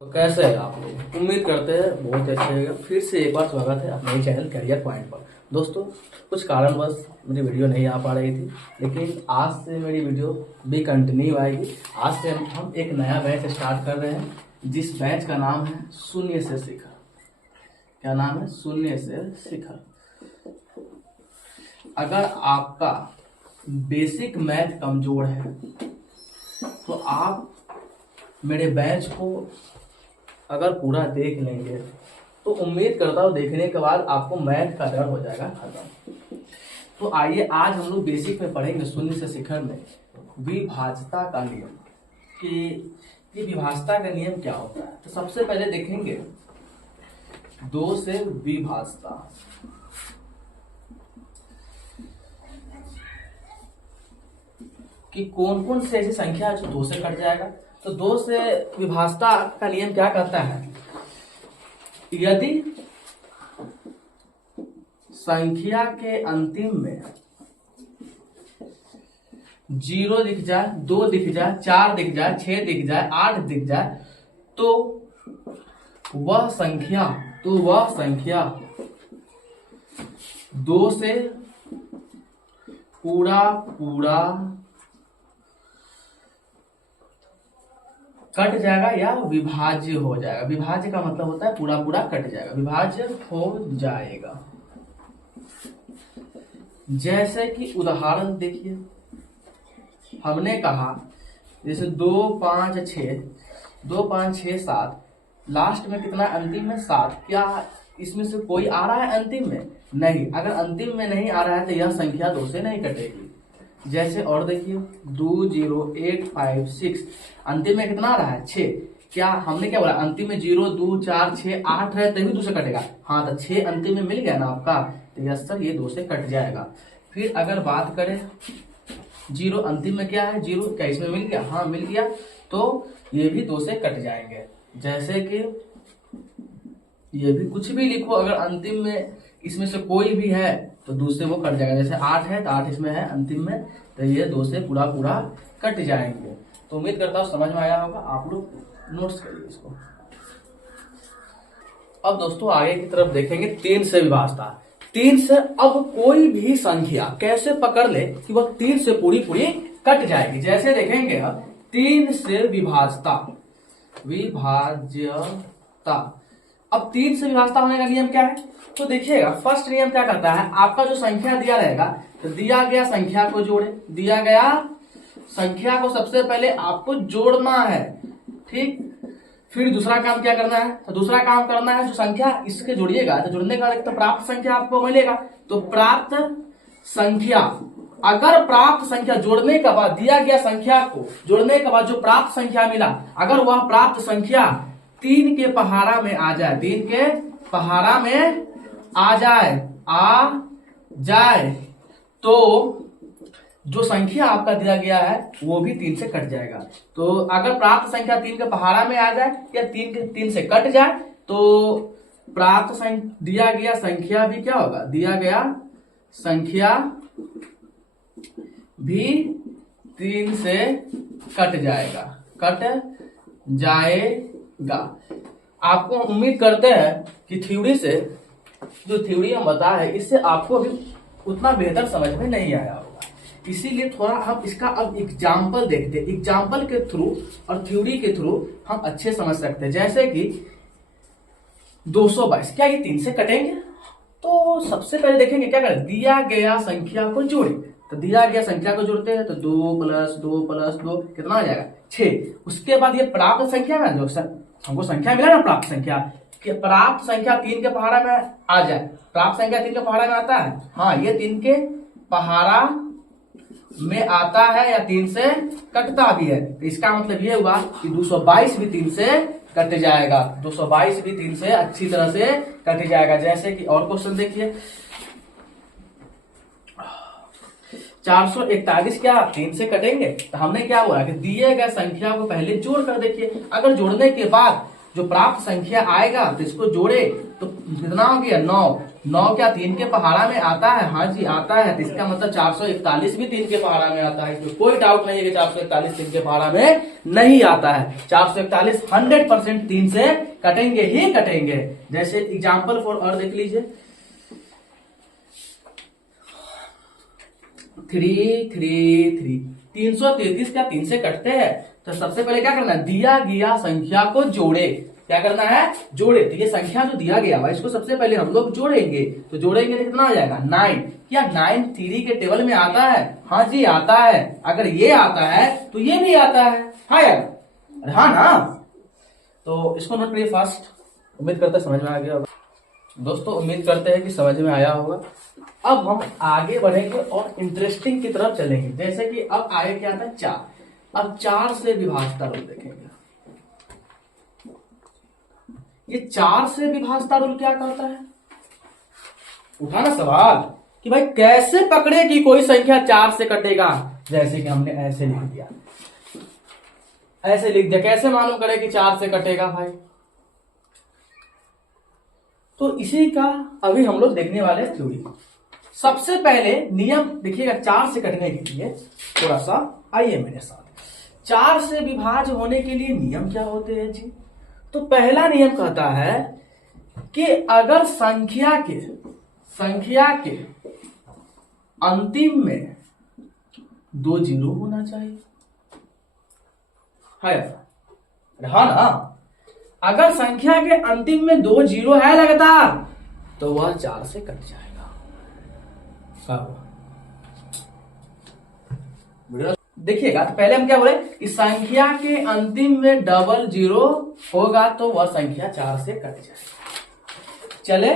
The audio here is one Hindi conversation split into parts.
तो कैसे है आप लोग? उम्मीद करते हैं बहुत अच्छे रहेगा। फिर से एक बार स्वागत है अपने चैनल करियर पॉइंट पर। दोस्तों, कुछ कारणवश मेरी वीडियो नहीं आ पा रही थी, लेकिन आज से मेरी वीडियो भी कंटिन्यू आएगी। आज से हम एक नया बैच स्टार्ट कर रहे हैं, जिस बैच का नाम है शून्य से शिखर। क्या नाम है? शून्य से शिखर। अगर आपका बेसिक मैथ कमजोर है तो आप मेरे बैच को अगर पूरा देख लेंगे तो उम्मीद करता हूँ देखने के बाद आपको मैथ का डर हो जाएगा खत्म। तो आइए आज हम लोग बेसिक में पढ़ेंगे शून्य से शिखर में विभाज्यता का नियम कि ये विभाज्यता का नियम क्या होता है। तो सबसे पहले देखेंगे दो से विभाज्यता। कि कौन कौन से ऐसी संख्या है जो दो से कट जाएगा। तो दो से विभाज्यता का नियम क्या कहता है? यदि संख्या के अंतिम में 0 दिख जाए, 2 दिख जाए, 4 दिख जाए, 6 दिख जाए, 8 दिख जाए, तो वह संख्या 2 से पूरा कट जाएगा या विभाज्य हो जाएगा। विभाज्य का मतलब होता है पूरा कट जाएगा, विभाज्य हो जाएगा। जैसे कि उदाहरण देखिए, हमने कहा जैसे 2 5 6 7, लास्ट में कितना अंतिम में 7। क्या इसमें से कोई आ रहा है अंतिम में? नहीं। अगर अंतिम में नहीं आ रहा है तो यह संख्या 2 से नहीं कटेगी। जैसे और देखिए 2 0 8 5 6, अंतिम में कितना आ रहा है? 6। क्या हमने क्या बोला? अंतिम में 0 2 4 6 8 है तभी 2 से कटेगा। हाँ, तो 6 अंतिम में मिल गया ना आपका, तो यस सर ये 2 से कट जाएगा। फिर अगर बात करें 0 अंतिम में क्या है? 0, क्या इसमें मिल गया? हाँ मिल गया, तो ये भी 2 से कट जाएंगे। जैसे कि ये भी कुछ भी लिखो, अगर अंतिम में इसमें से कोई भी है तो 2 से वो कट जाएगा। जैसे 8 है तो 8 इसमें है अंतिम में, तो ये 2 से पूरा कट जाएंगे। तो उम्मीद करता हूँ समझ में आया होगा। आप लोग नोट्स करिए इसको। अब दोस्तों आगे की तरफ देखेंगे 3 से विभाज्यता। 3 से अब कोई भी संख्या कैसे पकड़ ले कि वह 3 से पूरी कट जाएगी। जैसे देखेंगे अब 3 से विभाज्यता। अब 3 से विभाज्यता होने का नियम क्या है? तो देखिएगा, फर्स्ट नियम क्या कहता है? आपका जो संख्या दिया रहेगा तो दिया गया संख्या को जोड़े। दिया गया संख्या को सबसे पहले आपको जोड़ना है, ठीक। फिर दूसरा काम क्या करना है? तो दूसरा काम करना है जो संख्या इसके जोड़िएगा तो जुड़ने का तो प्राप्त संख्या आपको मिलेगा। तो प्राप्त संख्या, अगर प्राप्त संख्या जोड़ने के बाद दिया गया संख्या को जोड़ने के बाद जो प्राप्त संख्या मिला, अगर वह प्राप्त संख्या 3 के पहाड़ा में आ जाए, 3 के पहाड़ा में आ जाए, तो जो संख्या आपका दिया गया है वो भी 3 से कट जाएगा। तो अगर प्राप्त संख्या 3 के पहाड़ा में आ जाए या 3 से कट जाए तो प्राप्त दिया गया संख्या भी क्या होगा? दिया गया संख्या भी 3 से कट जाएगा। आपको उम्मीद करते हैं कि थ्योरी से जो थ्योरी हम बता है इससे आपको अभी उतना बेहतर समझ में नहीं आया होगा। इसीलिए थोड़ा हम इसका अब एग्जाम्पल देखते हैं। एग्जाम्पल के थ्रू और थ्योरी के थ्रू हम अच्छे समझ सकते हैं। जैसे कि 222, क्या ये 3 से कटेंगे? तो सबसे पहले देखेंगे क्या करें? दिया गया संख्या को जोड़े। तो दिया गया संख्या को जोड़ते हैं तो 2 + 2 + 2 कितना आ जाएगा? 6। उसके बाद ये प्राप्त संख्या में जो हमको संख्या मिला ना, प्राप्त संख्या, कि प्राप्त संख्या 3 के पहाड़ा में आ जाए। प्राप्त संख्या 3 के पहाड़ा में आता है, हाँ ये 3 के पहाड़ा में आता है या 3 से कटता भी है। तो इसका मतलब ये हुआ कि 222 भी 3 से कट जाएगा। 222 भी 3 से अच्छी तरह से कट जाएगा। जैसे कि और क्वेश्चन देखिए, 441 क्या 3 से कटेंगे? तो हमने क्या बोला कि दिए गए संख्या को पहले जोड़ कर देखिए। अगर जोड़ने के बाद जो प्राप्त संख्या आएगा तो इसको जोड़े तो कितना हो गया 9। 9 क्या 3 के पहाड़ा में आता है? हाँ जी आता है। तो इसका मतलब 441 भी 3 के पहाड़ा में आता है। इसमें कोई डाउट नहीं है कि 441 3 के पहाड़ा में नहीं आता है। 441 100% 3 से कटेंगे ही कटेंगे। जैसे एग्जाम्पल फॉर और देख लीजिए 333 333 क्या 3 से कटते हैं? तो सबसे पहले क्या करना है, दिया गया संख्या को जोड़े। क्या करना है? जोड़े। तो ये संख्या जो दिया गया है इसको सबसे पहले हम लोग जोड़ेंगे। तो जोड़ेंगे तो कितना आ जाएगा 9। क्या 9 3 के टेबल में आता है? हाँ जी आता है। अगर ये आता है तो ये भी आता है। हाँ यार, अरे हाँ ना। तो इसको नोट करिए फास्ट। उम्मीद करते हैं समझ में आ गया होगा दोस्तों। उम्मीद करते हैं कि समझ में आया होगा। अब हम आगे बढ़ेंगे और इंटरेस्टिंग की तरफ चलेंगे। जैसे कि अब आगे क्या था 4। अब 4 से विभाजता रूल देखेंगे। ये 4 से विभाजता रूल क्या कहता है? उठाना सवाल कि भाई कैसे पकड़े कि कोई संख्या 4 से कटेगा। जैसे कि हमने ऐसे लिख दिया, ऐसे लिख दिया, कैसे मालूम करे कि 4 से कटेगा भाई? तो इसी का अभी हम लोग देखने वाले हैं थ्योरी। सबसे पहले नियम देखिएगा 4 से कटने के लिए थोड़ा सा आइए मेरे साथ। 4 से विभाज्य होने के लिए नियम क्या होते हैं जी? तो पहला नियम कहता है कि अगर संख्या के अंतिम में 2 जीरो होना चाहिए। है हाँ ना। अगर संख्या के अंतिम में 2 जीरो है लगातार तो वह 4 से कट जाएगा। देखिएगा तो पहले हम क्या बोले कि संख्या के अंतिम में डबल जीरो होगा तो वह संख्या 4 से कट जाएगी। चले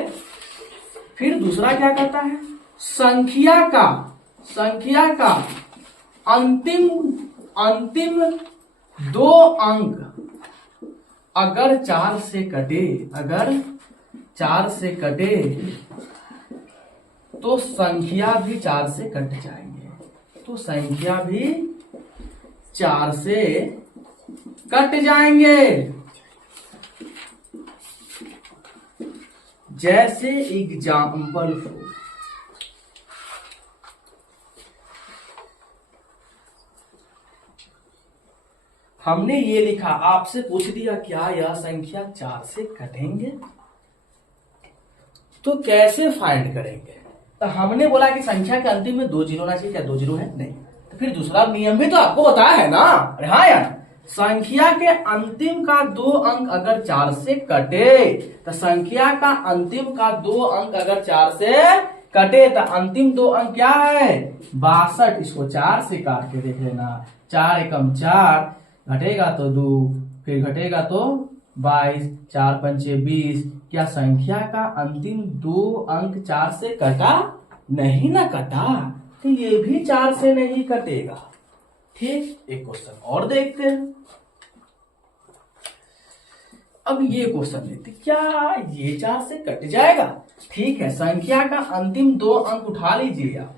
फिर दूसरा क्या कहता है, संख्या का अंतिम 2 अंक अगर 4 से कटे तो संख्या भी 4 से कट जाएंगे। तो संख्या भी 4 से कट जाएंगे। जैसे एग्जाम्पल हमने ये लिखा, आपसे पूछ दिया क्या यह संख्या 4 से कटेंगे? तो कैसे फाइंड करेंगे? तो हमने बोला कि संख्या के अंतिम में 2 जीरो होना चाहिए। क्या 2 जीरो है? नहीं। तो फिर दूसरा नियम भी तो आपको बताया है ना। अरे हाँ यार, संख्या के अंतिम का 2 अंक अगर 4 से कटे तो संख्या का अंतिम का 2 अंक अगर 4 से कटे तो अंतिम 2 अंक क्या है 62। इसको 4 से काट के देख लेना। 4 एकम 4, घटेगा तो 2, फिर घटेगा तो 22, 4 पंचे 20। क्या संख्या का अंतिम 2 अंक 4 से कटा? नहीं ना कटा। तो ये भी 4 से नहीं कटेगा। ठीक, एक क्वेश्चन और देखते हैं। अब ये क्वेश्चन लेते, क्या ये 4 से कट जाएगा? ठीक है, संख्या का अंतिम 2 अंक उठा लीजिए आप।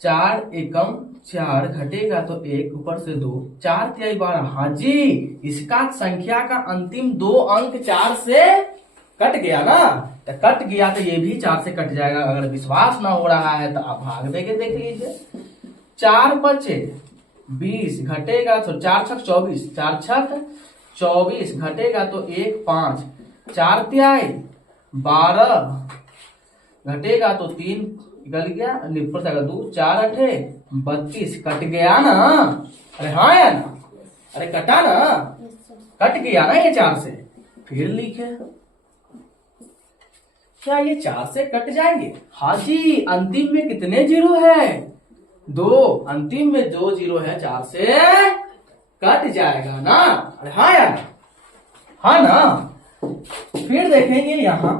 4 एकम 4, घटेगा तो 1, ऊपर से 2, 4 तिहाई 12। हाँ जी, इसका संख्या का अंतिम 2 अंक 4 से कट गया ना। तो कट गया तो ये भी 4 से कट जाएगा। अगर विश्वास ना हो रहा है तो आप भाग देके देख लीजिए। 4 बचे 20, घटेगा तो 4 छक 24, 4 छक 24, घटेगा तो 1 5, 4 तिहाई 12, घटेगा तो 3 निकल गया, ऊपर से 2, 4 अठे 32, कट गया ना। अरे हाँ या ना, अरे कटा ना, कट गया ना ये 4 से। फिर लिखे, क्या ये 4 से कट जाएंगे? हाँ जी, अंतिम में कितने जीरो है 2, अंतिम में 2 जीरो है, 4 से कट जाएगा ना। अरे हाँ यार, हाँ ना। फिर देखेंगे यहां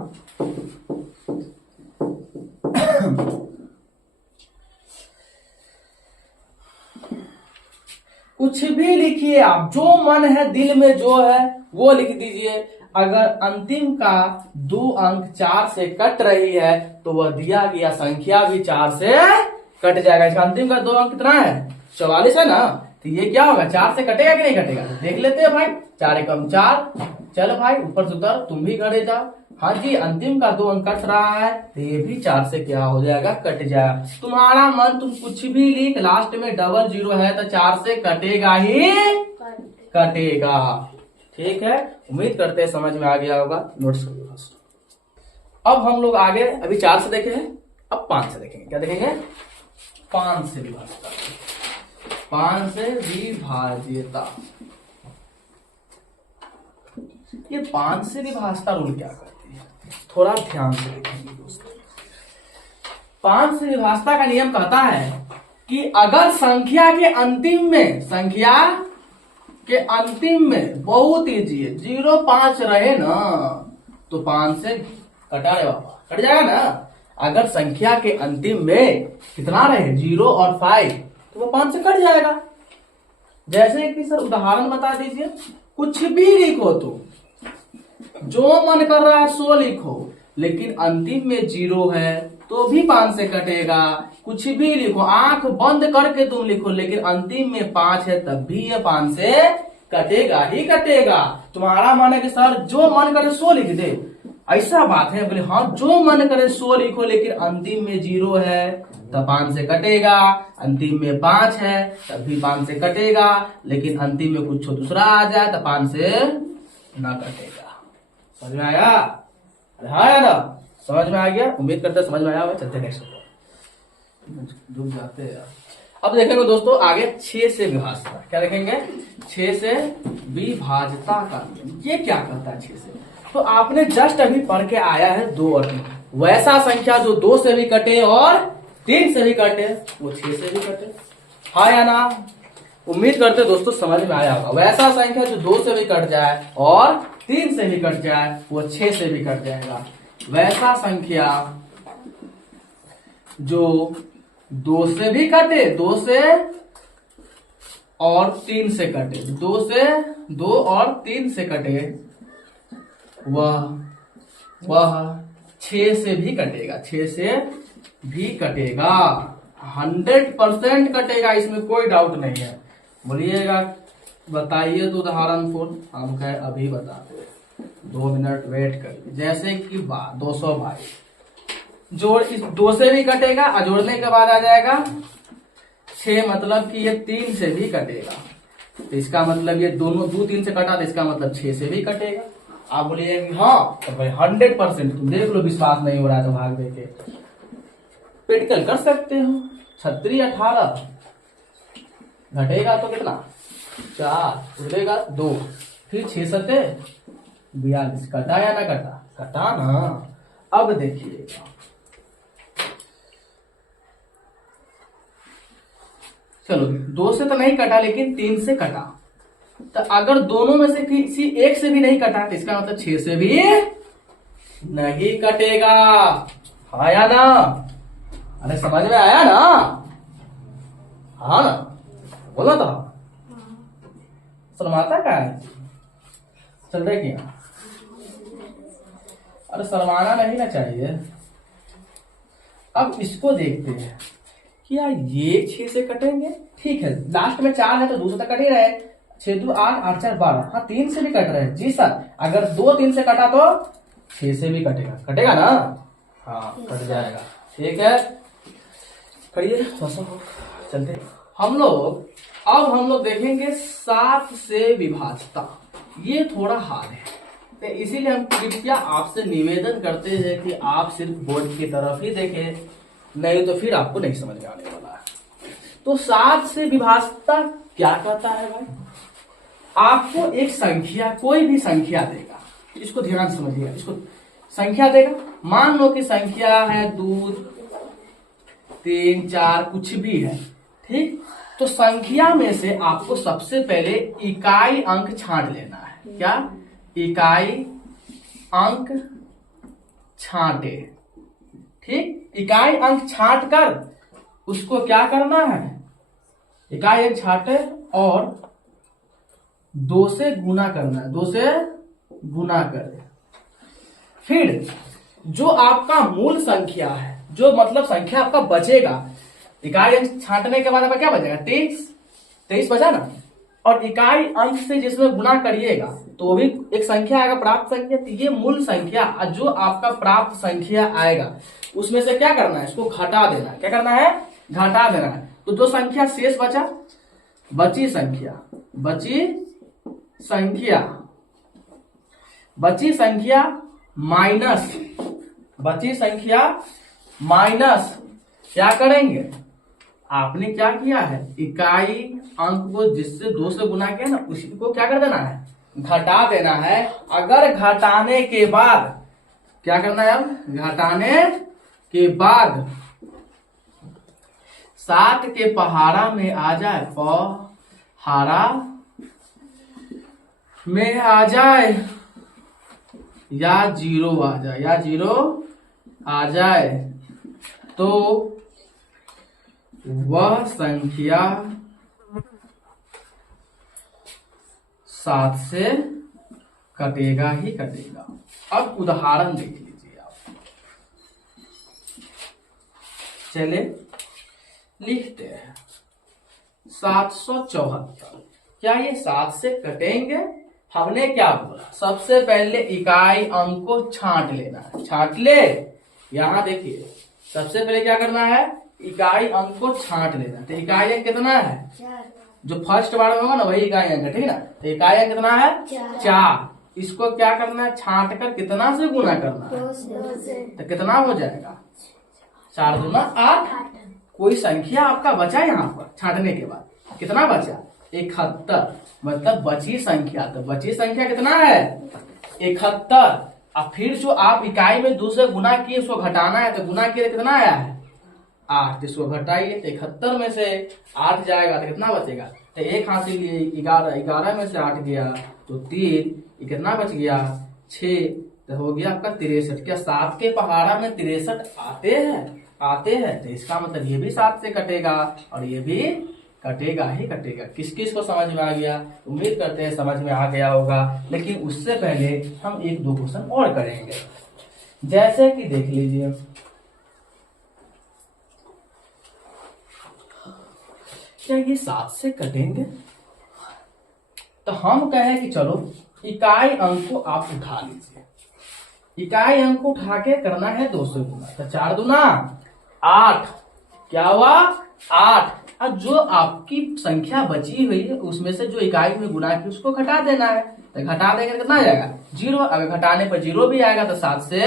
कुछ भी लिखिए आप, जो मन है दिल में जो है वो लिख दीजिए। अगर अंतिम का 2 अंक 4 से कट रही है तो वह दिया गया संख्या भी 4 से कट जाएगा। इसका अंतिम का 2 अंक कितना है 44 है ना। तो ये क्या होगा 4 से कटेगा कि नहीं कटेगा? देख लेते हैं भाई। 4 एकम 4, चलो भाई ऊपर से उतर, तुम भी घरे जाओ। हाँ जी, अंतिम का 2 अंक कट रहा है तो ये भी 4 से क्या हो जाएगा, कट जाएगा। तुम्हारा मन, तुम कुछ भी लिख, लास्ट में डबल 0 है तो 4 से कटेगा ही कटेगा। ठीक है, उम्मीद करते हैं समझ में आ गया होगा। नोट्स अब हम लोग आगे अभी 4 से देखे हैं, अब 5 से देखेंगे। क्या देखेंगे? 5 से विभाज्यता। 5 से विभाज्यता। ये 5 से विभाज्यता रूल क्या करती है, थोड़ा ध्यान से देखेंगे दोस्तों। 5 से विभाज्यता का नियम कहता है कि अगर संख्या के अंतिम में बहुत ईजी है 0 5 रहे ना तो 5 से कटा रहे बाबा, कट जाएगा ना। अगर संख्या के अंतिम में कितना रहे 0 और 5 तो वो 5 से कट जाएगा। जैसे कि सर उदाहरण बता दीजिए, कुछ भी लिखो तो जो मन कर रहा है सो लिखो, लेकिन अंतिम में 0 है तो भी 5 से कटेगा। कुछ भी लिखो, आंख बंद करके तुम लिखो, लेकिन अंतिम में 5 है तब भी ये 5 से कटेगा ही कटेगा। तुम्हारा मन है कि सर जो मन करे सो लिख दे, ऐसा बात है? बोले हाँ, जो मन करे सो लिखो, लेकिन अंतिम में 0 है तब 5 से कटेगा। अंतिम में 5 है तब भी 5 से कटेगा, लेकिन अंतिम में कुछ दूसरा आ जाए तो 5 से ना कटेगा। समझ में आया? अरे हाँ यार, समझ में आ गया? उम्मीद करते समझ में आया होगा। चलते नेक्स्ट डूब जाते हैं। अब देखेंगे दोस्तों आगे 6 से विभाज्यता। क्या देखेंगे? 6 से विभाज्यता का ये क्या करता है? 6 से तो आपने जस्ट अभी पढ़ के आया है 2 और 3। वैसा संख्या जो 2 से भी कटे और 3 से भी कटे वो 6 से भी कटे। हाँ या ना? उम्मीद करते दोस्तों समझ में आया होगा। वैसा संख्या जो 2 से भी कट जाए और 3 से भी कट जाए वो 6 से भी कट जाएगा। वैसा संख्या जो 2 से भी कटे, 2 से और 3 से कटे, 2 और 3 से कटे, वह 6 से भी कटेगा। 6 से भी कटेगा, 100% कटेगा, इसमें कोई डाउट नहीं है। बोलिएगा बताइए तो उदाहरण को हम कहे अभी बताते हैं, 2 मिनट वेट करिए। जैसे कि 200 भाई जोड़, इस 2 से भी कटेगा और जोड़ने के बाद आ जाएगा 6, मतलब कि ये 3 से भी कटेगा। तो इसका मतलब ये दोनों 2 3 से कटा तो इसका मतलब 6 से भी कटेगा। आप बोलिए हाँ तो भाई 100%, तुम देख लो, विश्वास नहीं हो रहा है तो भाग देके प्रैक्टिकल कर सकते हो। 36 18 घटेगा तो कितना 4, उड़ेगा 2, फिर 6 7 42। कटा या ना कटा? कटा ना। अब देखिएगा, चलो 2 से तो नहीं कटा लेकिन 3 से कटा, तो अगर दोनों में से किसी एक से भी नहीं कटा तो इसका मतलब 6 से भी नहीं कटेगा। आया ना? अरे समझ में आया ना? हाँ ना, बोला था। शर्माता क्या है? चल रहे क्या? अरे शर्माना नहीं ना चाहिए। अब इसको देखते हैं कि यार ये 6 से कटेंगे, ठीक है, लास्ट में 4 है तो 2 से तो कट ही रहे। 6 2 8 8 4 12, हाँ 3 से भी कट रहे हैं। जी सर, अगर 2 3 से कटा तो 6 से भी कटेगा, कटेगा ना? हाँ कट जाएगा। ठीक है, करिए चलते हम लोग। अब हम लोग देखेंगे 7 से विभाज्यता। ये थोड़ा हार्ड है, तो इसीलिए हम कृपया आपसे निवेदन करते हैं कि आप सिर्फ बोर्ड की तरफ ही देखें, नहीं तो फिर आपको नहीं समझ में आने वाला है। तो 7 से विभाज्यता क्या कहता है भाई? आपको एक संख्या, कोई भी संख्या देगा, इसको ध्यान से समझिएगा। इसको संख्या देगा, मान लो कि संख्या है 2 3 4 कुछ भी है, ठीक। तो संख्या में से आपको सबसे पहले इकाई अंक छांट लेना है। क्या? इकाई अंक छांटे, ठीक। इकाई अंक छांट कर उसको क्या करना है? इकाई अंक छांटे और 2 से गुना करना है, 2 से गुना करे। फिर जो आपका मूल संख्या है, जो मतलब संख्या आपका बचेगा, इकाई अंक छांटने के बाद आपका क्या बचेगा? 23 बचा ना। और इकाई अंक से जिसमें गुना करिएगा तो भी एक संख्या आएगा प्राप्त संख्या। तो ये मूल संख्या जो आपका प्राप्त संख्या आएगा उसमें से क्या करना है, इसको घटा देना है। क्या करना है, घटा देना है। तो जो संख्या शेष बचा, बची संख्या माइनस क्या करेंगे, आपने क्या किया है, इकाई अंक को जिससे 2 से गुना किया ना उसी को क्या कर देना है, घटा देना है। अगर घटाने के बाद क्या करना है, अब घटाने के बाद 7 के पहाड़ा में आ जाए, पहाड़ा में आ जाए या 0 आ जाए तो वह संख्या 7 से कटेगा ही कटेगा। अब उदाहरण देख लीजिए आप, चले लिखते हैं 774। क्या ये 7 से कटेंगे? हमने क्या बोला, सबसे पहले इकाई अंक को छांट लेना है। छांट ले, यहां देखिए सबसे पहले क्या करना है, इकाई अंक को छांट लेना। तो इकाई अंक कितना है, जो फर्स्ट बार में होगा ना वही इकाई अंक है, ठीक है ना। तो इकाई अंक कितना है, 4। इसको क्या करना है, छांट कर कितना से गुना करना है, तो कितना हो जाएगा, 4 दूना 8। कोई संख्या आपका बचा यहाँ पर छांटने के बाद, कितना बचा, 71, मतलब बची संख्या। तो बची संख्या कितना है, 71। अब फिर जो आप इकाई में 2 से गुना किए उसको घटाना है, तो गुना किए कितना आया है, 8। इसको घटाइए तो 71 में से 8 जाएगा तो कितना बचेगा, तो 1 हासिल लिए 11, 11 में से 8 गया तो 3, कितना बच गया, 6। तो हो गया आपका 63। क्या 7 के पहाड़ा में 63 आते हैं? तो इसका मतलब ये भी 7 से कटेगा और ये भी कटेगा ही कटेगा। किस किस को समझ में आ गया, उम्मीद करते हैं समझ में आ गया होगा। लेकिन उससे पहले हम 1-2 क्वेश्चन और करेंगे। जैसे कि देख लीजिए, क्या ये 7 से कटेंगे? तो हम कहें कि चलो इकाई अंक को आप उठा लीजिए। इकाई अंक को उठा के करना है 2 से गुना, तो 4 दूना 8, क्या हुआ, 8। अब जो आपकी संख्या बची हुई है उसमें से जो इकाई में गुना की उसको घटा देना है। तो घटा देंगे कितना आ जाएगा, 0। अगर घटाने पर 0 भी आएगा तो 7 से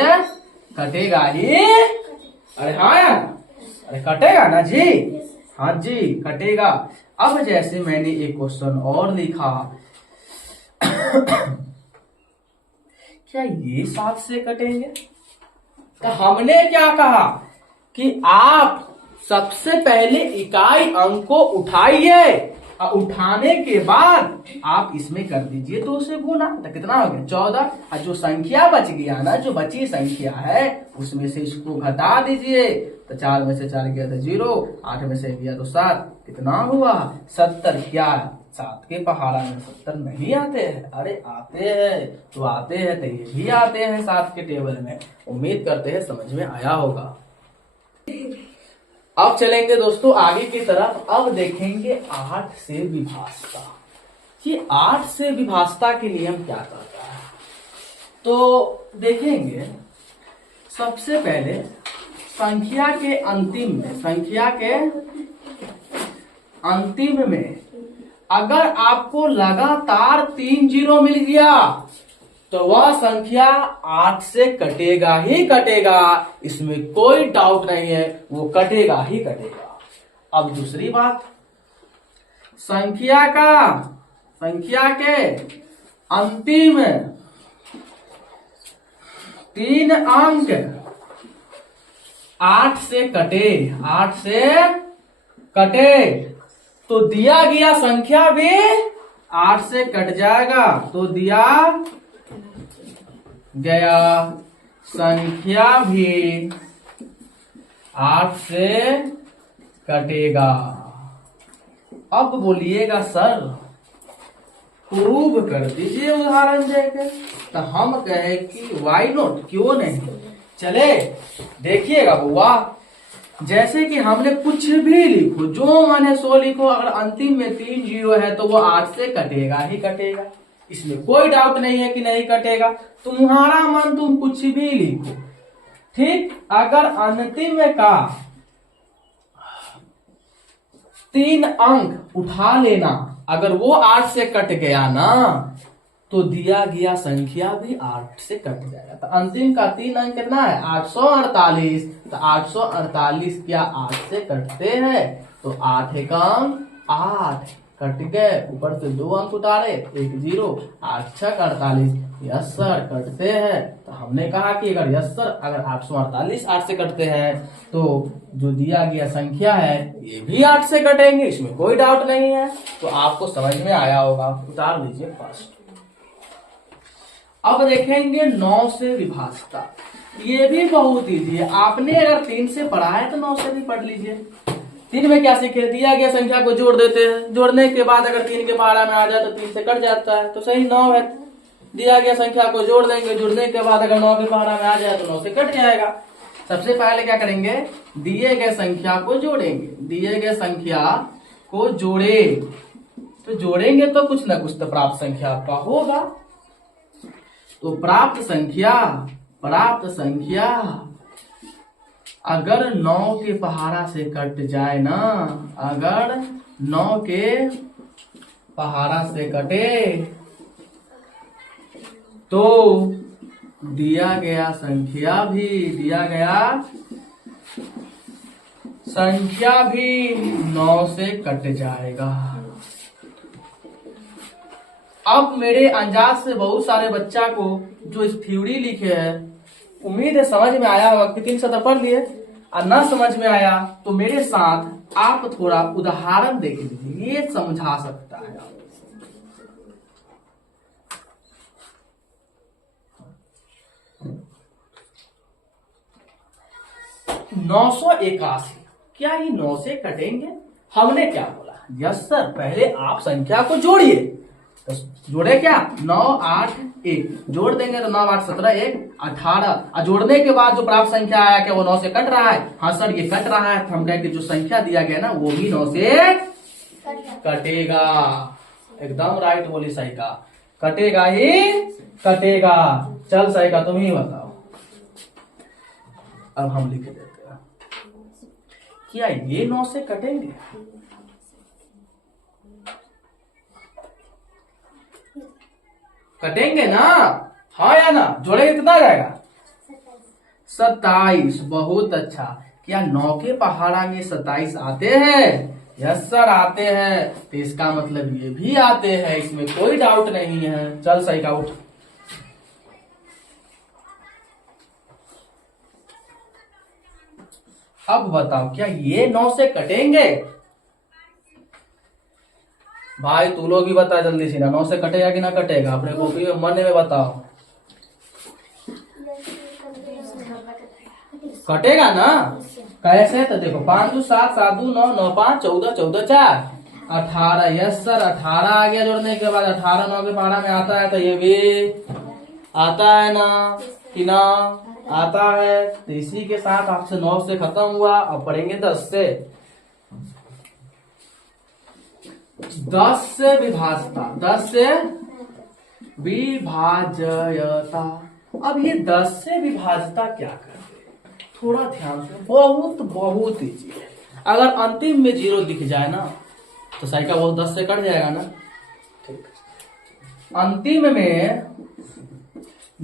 कटेगा ही। अरे हाँ यार, अरे कटेगा ना जी, हाँ जी कटेगा। अब जैसे मैंने एक क्वेश्चन और लिखा, क्या ये 7 से कटेंगे? तो हमने क्या कहा कि आप सबसे पहले इकाई अंक को उठाइए और उठाने के बाद आप इसमें कर दीजिए 2 से गुना। तो कितना हो गया, 14। और जो संख्या बच गया ना, जो बची संख्या है उसमें से इसको घटा दीजिए। तो 4 में से 4 गया तो 0, 8 में से गया तो 7, कितना हुआ, 70। क्या 7 के पहाड़ा में 70 नहीं आते हैं? अरे आते हैं, तो आते हैं तो ये भी आते हैं 7 के टेबल में। उम्मीद करते हैं समझ में आया होगा। अब चलेंगे दोस्तों आगे की तरफ। अब देखेंगे 8 से विभाज्यता। ये 8 से विभाज्यता के लिए हम क्या करता है, तो देखेंगे सबसे पहले संख्या के अंतिम में अगर आपको लगातार 3 0 मिल गया तो वह संख्या 8 से कटेगा ही कटेगा, इसमें कोई डाउट नहीं है, वो कटेगा ही कटेगा। अब दूसरी बात, संख्या के अंतिम 3 अंक 8 से कटे तो दिया गया संख्या भी 8 से कट जाएगा। तो दिया गया संख्या भी 8 से कटेगा। अब बोलिएगा सर प्रूव कर दीजिए उदाहरण देकर। तो हम कहे कि वाई नॉट, क्यों नहीं। चले देखिएगा बुआ, जैसे कि हमने कुछ भी लिखो, जो माने सो लिखो, अगर अंतिम में 3 0 है तो वो 8 से कटेगा ही कटेगा। इसमें कोई डाउट नहीं है कि नहीं कटेगा। तुम्हारा मन, तुम कुछ भी लिखो, ठीक। अगर अंतिम का 3 अंक उठा लेना, अगर वो 8 से कट गया ना, तो दिया गया संख्या भी 8 से कट जाएगा। तो अंतिम का 3 अंक कितना है? 848। तो 848 क्या 8 से कटते हैं? तो 8 एकम 8 कट गए, ऊपर से 2 अंक उतारे, 1 0, 8 6 48। यस सर कटते हैं। तो हमने कहा कि अगर यस सर अगर 848 8 से कटते हैं तो जो दिया गया संख्या है ये भी 8 से कटेंगे, इसमें कोई डाउट नहीं है। तो आपको समझ में आया होगा, उतार लीजिए फर्स्ट। अब देखेंगे 9 से विभाज्यता। ये भी बहुत इजी है, आपने अगर 3 से पढ़ा है तो 9 से भी पढ़ लीजिए। 3 में क्या सीखे? दिया गया संख्या को जोड़ देते हैं, जोड़ने के बाद अगर 3 के पहाड़ा में आ जाए तो 3 से कट जाता है, तो सही 9 है। दिया गया संख्या को जोड़ देंगे, जुड़ने के बाद अगर 9 के पहाड़ा में आ जाए तो 9 से कट जाएगा। सबसे पहले क्या करेंगे? दिए गए संख्या को जोड़ेंगे, दिए गए संख्या को जोड़े, तो जोड़ेंगे तो कुछ ना कुछ तो प्राप्त संख्या आपका होगा। तो प्राप्त संख्या अगर 9 के पहाड़ा से कट जाए ना, अगर 9 के पहाड़ा से कटे तो दिया गया संख्या भी 9 से कट जाएगा। अब मेरे अंदाज से बहुत सारे बच्चा को जो इस थ्योरी लिखे है, उम्मीद है समझ में आया होगा कि 3 सत्र पढ़ लिए, और ना समझ में आया तो मेरे साथ आप थोड़ा उदाहरण देख लीजिए, ये समझा सकता है। 981, क्या ये 9 से कटेंगे? हमने क्या बोला? यस सर, पहले आप संख्या को जोड़िए। तो जोड़े क्या? 9 8 1 जोड़ देंगे तो 9 8 17 1 18। और जोड़ने के बाद जो प्राप्त संख्या आया क्या वो 9 से कट रहा है? हाँ सर ये कट रहा है। तो हम कहेंगे जो संख्या दिया गया ना वो भी 9 से कटेगा। एकदम राइट बोली सही का, कटेगा ही कटेगा। चल सही का तुम ही बताओ। अब हम लिख देते हैं, क्या ये 9 से कटेंगे? कटेंगे ना? हाँ या ना? जोड़ेंगे कितना आ जाएगा? 27। बहुत अच्छा। क्या 9 के पहाड़ा में 27 आते हैं? यस सर आते हैं। तो इसका मतलब ये भी आते हैं, इसमें कोई डाउट नहीं है। चल सही का उठ। अब बताओ क्या ये 9 से कटेंगे? भाई तू लोग भी बता जल्दी से ना, 9 से कटेगा कि ना कटेगा? अपने कॉपी में मन में बताओ। कटेगा ना? कैसे? तो देखो 5 2 7 7 2 9 9 5 14 14 4 18। यस सर 18 आ गया। जोड़ने के बाद 18 9 के पहाड़ा में आता है, तो ये भी आता है ना कि ना? आता है। तो इसी के साथ आपसे 9 से खत्म हुआ। अब पढ़ेंगे 10 से। 10 से विभाज्यता, 10 से विभाज्यता। अब ये 10 से विभाज्यता क्या करते हैं? थोड़ा ध्यान से, बहुत इजी है। अगर अंतिम में 0 दिख जाए ना तो सही का वो 10 से कट जाएगा ना। ठीक, अंतिम में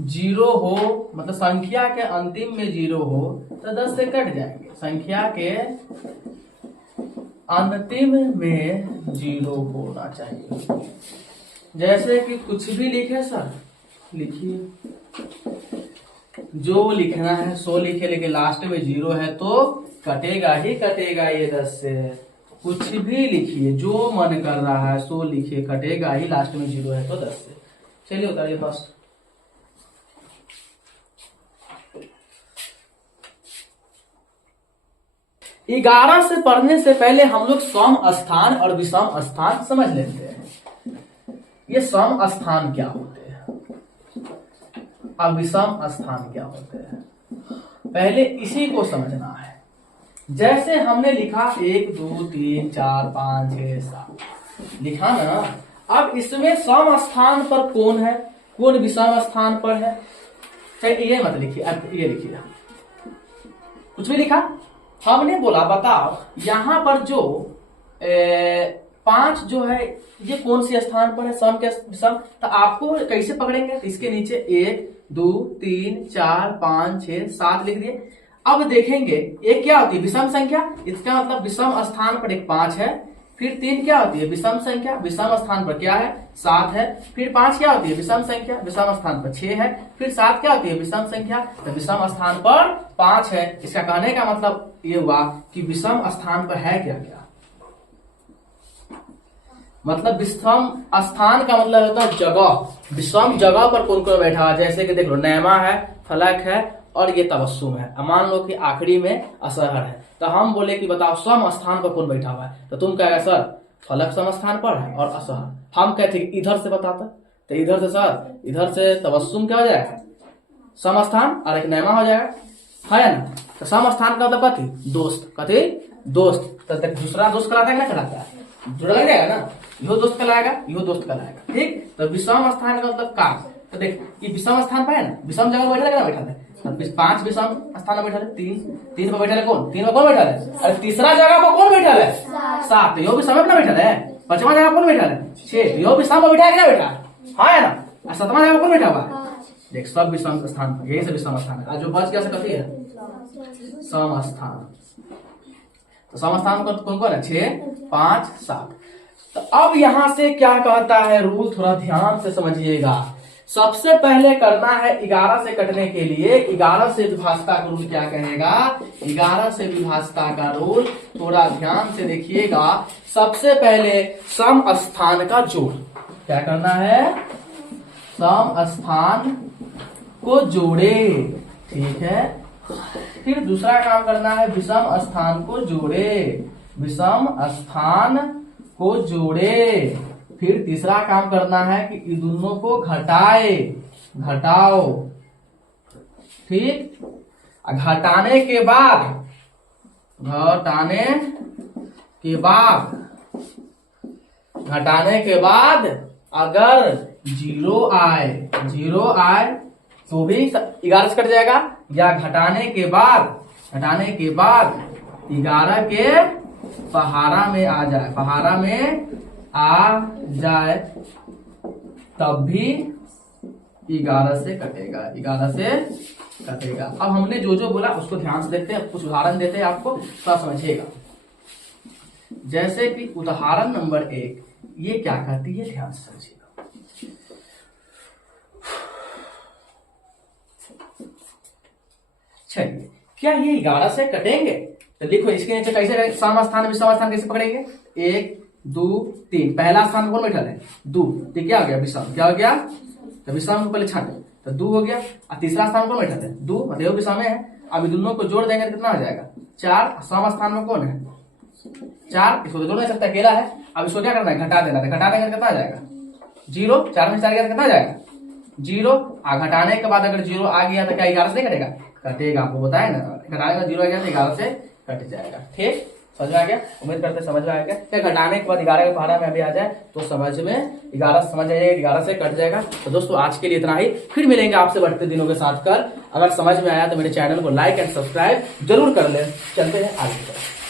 0 हो, मतलब संख्या के अंतिम में 0 हो तो 10 से कट जाएंगे। संख्या के अंतिम में 0 होना चाहिए। जैसे कि कुछ भी लिखे सर, लिखिए जो लिखना है सो लिखे, लेकिन लास्ट में 0 है तो कटेगा ही कटेगा ये 10 से। कुछ भी लिखिए, जो मन कर रहा है सो लिखिए, कटेगा ही। लास्ट में 0 है तो 10 से। चलिए उतारिए फर्स्ट। ग्यारह से पढ़ने से पहले हम लोग सम स्थान और विषम स्थान समझ लेते हैं। ये सम स्थान क्या होते हैं और विषम स्थान क्या होते हैं, पहले इसी को समझना है। जैसे हमने लिखा 1 2 3 4 5 6 7 लिखा ना, अब इसमें सम स्थान पर कौन है, कौन विषम स्थान पर है, चाहे ये मत लिखिए, अब ये लिखिए, कुछ भी लिखा। हमने बोला बताओ यहां पर जो 5 जो है ये कौन सी स्थान पर है, सम के विषम। तो आपको कैसे पकड़ेंगे, तो इसके नीचे 1 2 3 4 5 6 7 लिख दिए। अब देखेंगे एक क्या होती है विषम संख्या, इसका मतलब विषम स्थान पर एक 5 है, फिर 3 क्या होती है विषम संख्या, विषम स्थान पर क्या है 7 है, फिर 5 क्या होती है विषम संख्या, विषम स्थान पर 6 है, फिर 7 क्या होती है विषम संख्या, तो विषम स्थान पर 5 है। इसका कहने का मतलब ये हुआ कि विषम स्थान पर है क्या क्या, मतलब विषम स्थान का मतलब होता है जगह, विषम जगह पर कौन कौन बैठा है। जैसे कि देख लो नैमा है, फलक है और ये तबस्सुम है। अब मान लो कि आखिरी में असहर है, तो हम बोले कि बताओ सम स्थान पर कौन बैठा हुआ है, तो तुम कहेगा सर फलक सम स्थान पर है और असहर। हम कहते इधर से बताता, तो इधर से सर इधर से तबस्सुम क्या हो जाएगा सम स्थान और एक नैमा हो जाएगा, है ना। तो सम स्थान का मतलब कथी दोस्त, कथी दोस्त। तो दूसरा दोस्त कहलाता है ना, कहलाता है जुड़ा लग जाएगा ना, यो दोस्त कहलाएगा यो दोस्त कहलाएगा, ठीक। तो विषम स्थान का मतलब काम, तो देख ये विषम स्थान पर है ना, विषम जगह बैठा है, बैठा है 5 विषम स्थान में बैठा है, 3 पर बैठा है कौन, 3 में कौन बैठा है, अरे तीसरा जगह पर कौन बैठा है 7, यो भी समय पर बैठा है। 5वां जगह कौन बैठा है 6, यो भी विषम पर बैठा है क्या बैठा है, हाँ है ना। और 7वां जगह पर कौन बैठा हुआ है, देख सब विषम स्थान पर, यही से विषम स्थान है। जो बच गया कथी है सम स्थान। तो सम स्थान कौन कौन है 6 5 7। तो अब यहां से क्या कहता है रूल, थोड़ा ध्यान से समझिएगा। सबसे पहले करना है 11 से कटने के लिए 11 से विभाजता का रूल क्या कहेगा, 11 से विभाजता का रूल थोड़ा ध्यान से देखिएगा। सबसे पहले सम स्थान का जोड़, क्या करना है सम स्थान को जोड़े, ठीक है। फिर दूसरा काम करना है विषम स्थान को जोड़े, विषम स्थान को जोड़े। फिर तीसरा काम करना है कि इन दोनों को घटाए, घटाओ, ठीक। घटाने के बाद, घटाने के बाद, घटाने के बाद अगर 0 आए, 0 आए तो भी 11 से कट जाएगा, या घटाने के बाद, घटाने के बाद 11 के पहाड़ा में आ जाए, पहाड़ा में आ जाए तब भी 11 से कटेगा, 11 से कटेगा। अब हमने जो जो बोला उसको ध्यान से देखते हैं, कुछ उदाहरण देते हैं आपको, सब समझिएगा। जैसे कि उदाहरण नंबर 1 ये क्या कहती है, ध्यान से समझिएगा। चलिए क्या ये 11 से कटेंगे, तो लिखो इसके नीचे कैसे सम स्थान विषम स्थान कैसे पकड़ेंगे, 1 2 3, पहला स्थान कौन बैठा है 2, तो क्या हो गया विषम, क्या हो गया, तो विषम को पहले छाटे तो 2 हो गया। और तीसरा स्थान कौन बैठा है 2, मतलब विषम है। अब दोनों को जोड़ देंगे तो कितना हो जाएगा 4। सम स्थान में कौन है 4, इसको तो जोड़ नहीं सकता अकेला है। अब इसको क्या करना है घटा देना, तो घटा देंगे कितना आ जाएगा 0, 4 में 4 गया तो कितना आ जाएगा 0। घटाने के बाद अगर 0 आ गया तो क्या 11 से कटेगा, कटेगा, आपको बताया ना, घटाएगा 0 आ गया तो 11 से कट जाएगा, ठीक। समझ में आ गया, उम्मीद करते समझ में आ गया। क्या घटाने के बाद 11 के पहाड़ा में अभी आ जाए तो समझ में 11 समझ आइए, 11 से कट जाएगा। तो दोस्तों आज के लिए इतना ही, फिर मिलेंगे आपसे बढ़ते दिनों के साथ। कर अगर समझ में आया तो मेरे चैनल को लाइक एंड सब्सक्राइब जरूर कर ले। चलते हैं आगे की तरफ।